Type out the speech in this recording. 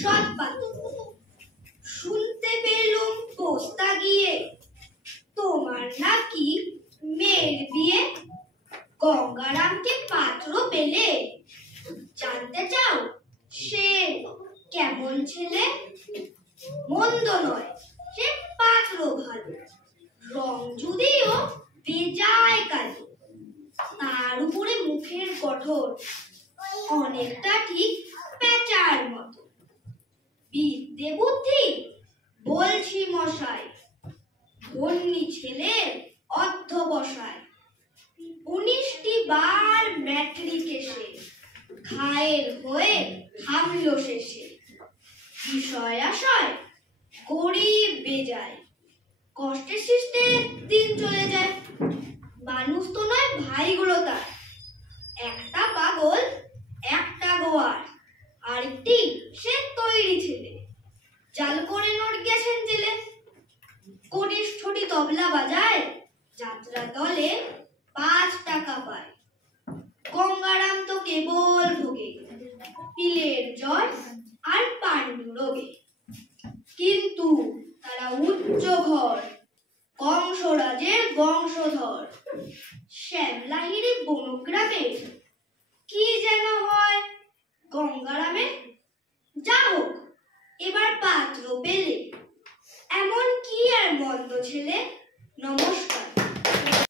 সৎপাত্র। শুনতে পেলুম পোস্তা গিয়ে, তোমার নাকি মেয়ের বিয়ে। গঙ্গারামকে পাত্র পেলে, জানতে চাও সে কেমন ছেলে? মন্দ নয়, সে পাত্র ভালো, রং যদিও বেজায় কালো। তার উপরে মুখের গঠন অনেকটা ঠিক পেঁচার মতো। বিদ্যে বুদ্ধি বলছি মশাই, ধন্যী ছেলের অধ্যবসায়। 19টি বার ম্যাট্রিকে সে, ঘায়ের হয়ে থামল শেষে। বিষয় আশয় গরিব বেজায়, কষ্টে সৃষ্টে দিন চলে যায়। মানুষ তো নয় ভাইগুলো তার, একটা পাগল একটা গোয়ার, আরেকটি সে তৈরি ছেলে, জাল করে নোট গেছেন জেলে। কনিষ্ঠটি তবলা বাজায়, যাত্রা দলে 5 টাকা পায়। গঙ্গারাম তো কেবল ভোগে, পিলের জ্বর আর পাণ্ডু রোগে। কিন্তু তারা উচ্চ ঘর, কংসরাজের বংশধর। শ্যামলাহিড়ি বনগ্রামে কি যেন হয়, গঙ্গারাম